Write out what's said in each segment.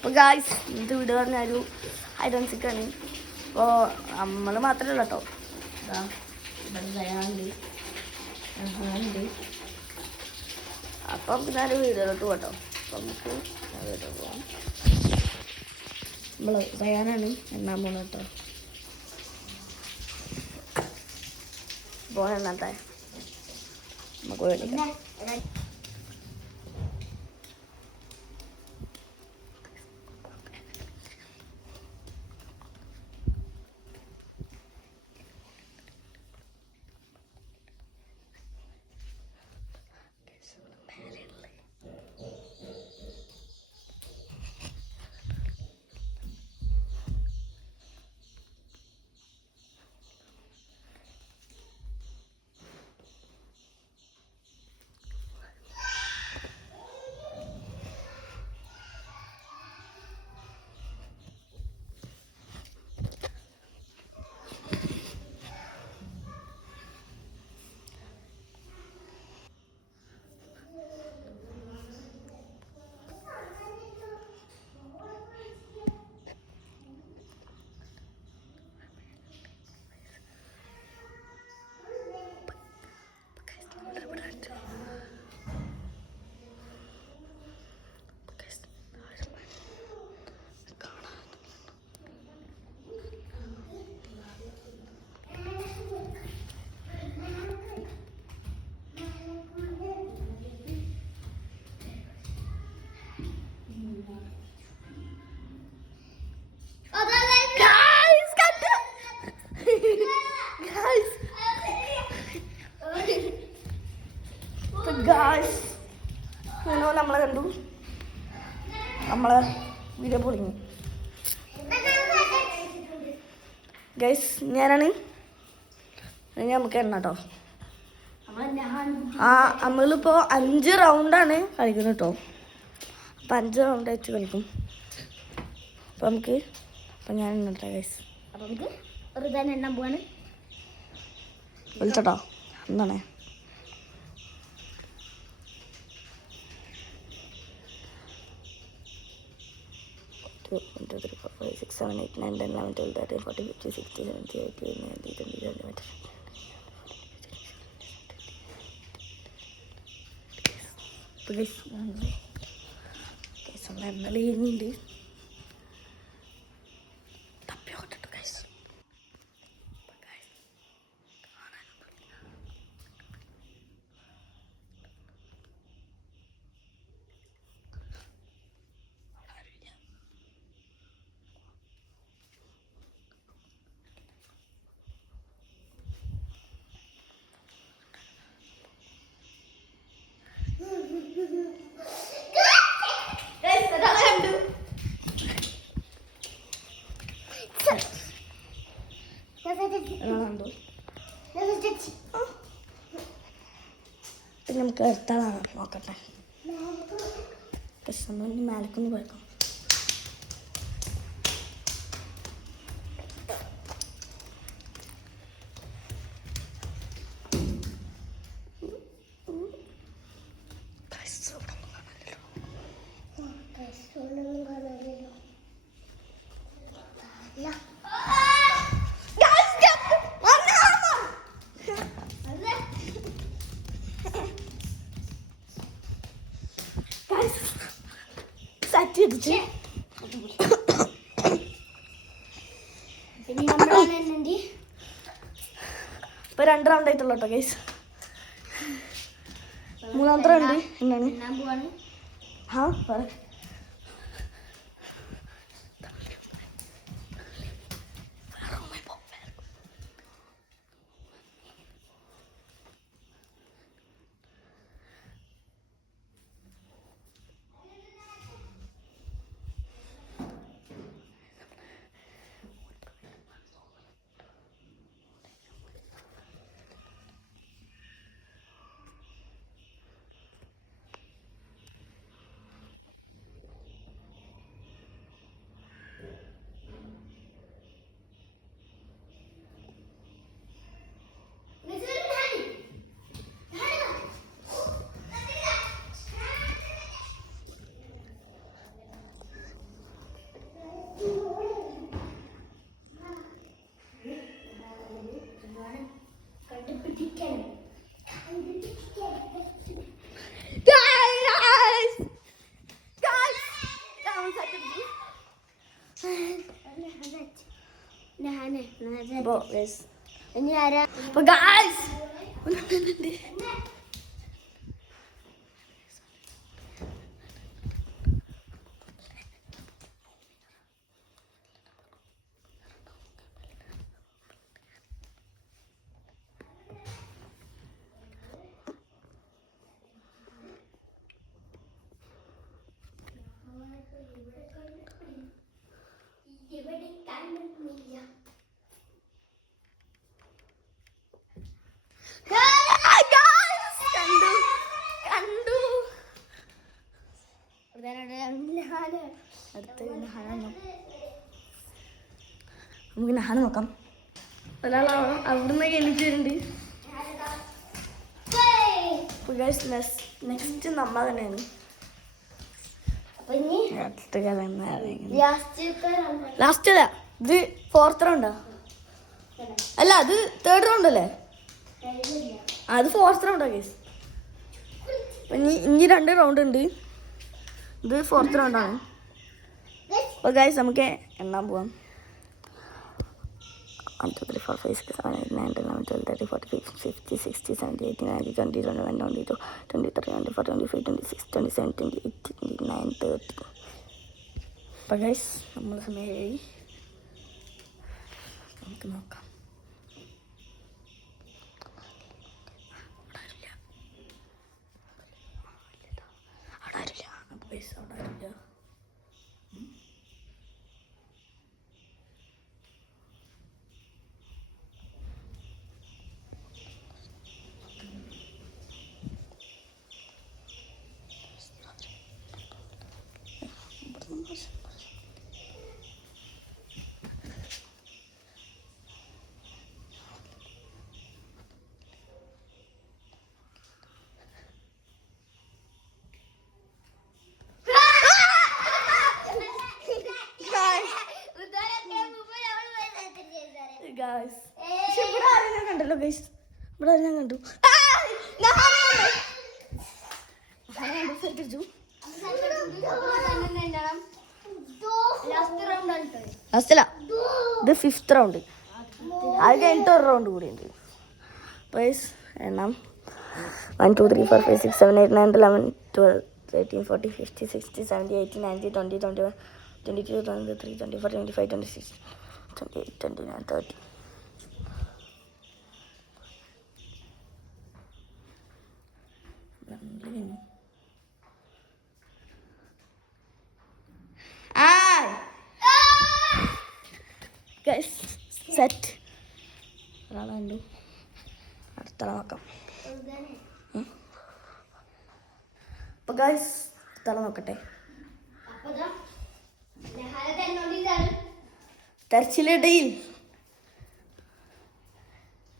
അപ്പോൾ ഗായ്സ് ഇന്നത്തെ വീഡിയോ പറഞ്ഞൊരു ഹൈഡ് ആൻഡ് സീക്കാണ്. അപ്പോൾ നമ്മൾ മാത്രമല്ല കേട്ടോ, ദയാണ്ട് അപ്പം പിന്നെ ഒരു വീഡിയോയിലോട്ട് പോട്ടോ. അപ്പം നമുക്ക് വീഡിയോ പോകാം. നമ്മൾ ദയാനാണ് എണ്ണാൻ പോകുന്നത് കേട്ടോ. പോകണത്തെ നമുക്ക് വേണ്ടിക്കാം. നമ്മളെ കണ്ടു, നമ്മളെ വീഡിയോ പൊളിഞ്ഞു ഗൈസ്. ഞാനാണ് നമുക്ക് എണ്ണ കേട്ടോ. നമ്മളിപ്പോൾ 5 റൗണ്ടാണ് കളിക്കുന്നത് കേട്ടോ. അപ്പം 5 റൗണ്ട് വെച്ച് കളിക്കും. അപ്പം ഞാൻ എണ്ണട്ടെ ഗൈസ്. അപ്പം നമുക്ക് ഒരു തന്നെ എണ്ണാൻ പോവാണ്. വിളിച്ചോട്ടോ എന്താണ് 1, 2, 3, 4, 5, 6, 7, 8, 9, 10, 11, 12, 13, 14, 15, 16, 17, 18, 19, 20, 21, 22, 23. പിന്നെ നമുക്ക് എടുത്താളാണ് നോക്കട്ടെ. നമ്മൾ മേലക്കൊന്ന് പോയേക്കാം. ഇപ്പൊ 2 റൗണ്ട് ആയിട്ടുള്ളൂ കേട്ടോ ഗൈസ്. 3ാമത്തെ റൗണ്ട് എന്താണ്? പറ. ഇനി ആരാ ഗായ്സ് നമുക്ക് നഹാന നോക്കാം. ഒരാൾ അവിടുന്ന് എണീറ്റിട്ടുണ്ട്. നെക്സ്റ്റ് നമ്മൾ തന്നെയാണ്. ലാസ്റ്റ് അല്ല, ഇത് 4th റൗണ്ടാ. അല്ല, അത് 3rd റൗണ്ട് അല്ലേ? അത് 4th റൗണ്ടാ ഗൈസ്. ഇനി 2 റൗണ്ട് ഉണ്ട്. ഇത് 4th റൗണ്ടാണ്. അപ്പോൾ ഗൈസ് നമുക്ക് എണ്ണാൻ പോവാം. 1 2 3 4 5 6 7 8 9 10 11 12 13 14 15 16 17 18 19 20 21 22 23 24 25 26 27 28 29 30. അപ്പോൾ ഗൈസ് നമ്മൾ സമയമായി. നമുക്ക് നോക്കാം. കണ്ടല്ലോ ഗൈസ്, ഇവിടെ ഞാൻ കണ്ടു. ലാസ്റ്റല്ല, ഇത് 5th റൗണ്ട്. അത് കഴിഞ്ഞിട്ട് ഒരു റൗണ്ട് കൂടി ഉണ്ട്. ഗൈസ് എണ്ണം 1 2 3 4 5 6 7 8 9 11 12 13 14 15 16 17 18 19 20 21 22 23 24 25 26 28 29 30. സെറ്റ് ഒരാളെ കണ്ടു. അടുത്ത നോക്കാം. അപ്പൊ ഗൈസ് തല നോക്കട്ടെ. തെരച്ചിലിടയിൽ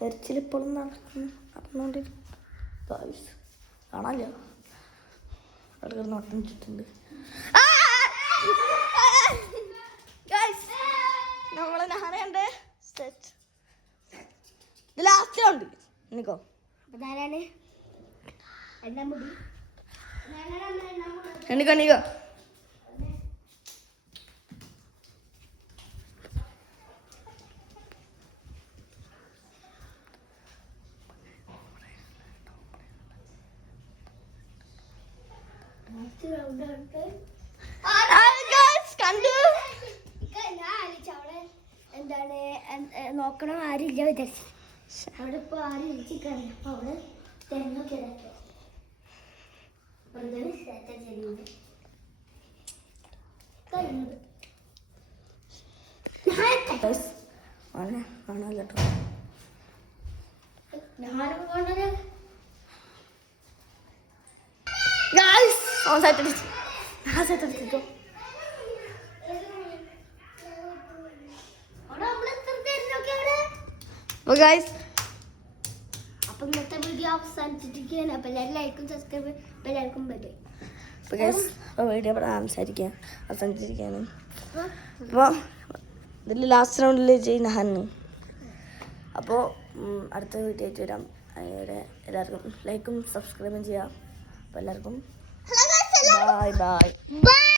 തെരച്ചിലിപ്പോഴും നടന്നുകൊണ്ടിരിക്കും. കാണാല്ലോ, അവിടെ നോട്ടം വെച്ചിട്ടുണ്ട്. നമ്മളെ നഹാനയുണ്ട്. സെറ്റ് ഇത് ലാസ്റ്റ് റൗണ്ട്. എനിക്കോ എനിക്കോ എനിക്കോ എന്താണ് നോക്കണം, ആരില്ല വിചാരിച്ചു. അവിടെ ഇപ്പോൾ ആരും ഇരിച്ചിക്കാണ്. അപ്പോൾ അവിടെ തെങ്ങൊക്കെ അപ്പം ഇന്നത്തെ വീഡിയോ അവസാനിച്ചിരിക്കുകയാണ്. അപ്പം എല്ലാവരും ലൈക്കും സബ്സ്ക്രൈബ്. അപ്പം എല്ലാവർക്കും ബൈ. അപ്പോൾ ഗൈസ് വീഡിയോ ഇവിടെ അവസാനിച്ചിരിക്കുകയാണ്. അപ്പോൾ ഇതിൽ ലാസ്റ്റ് റൗണ്ടിൽ നഹാന്. അപ്പോൾ അടുത്ത വീഡിയോ ആയിട്ട് വരാം. അതിലൂടെ എല്ലാവർക്കും ലൈക്കും സബ്സ്ക്രൈബും ചെയ്യാം. അപ്പോൾ എല്ലാവർക്കും ബൈ ബൈ.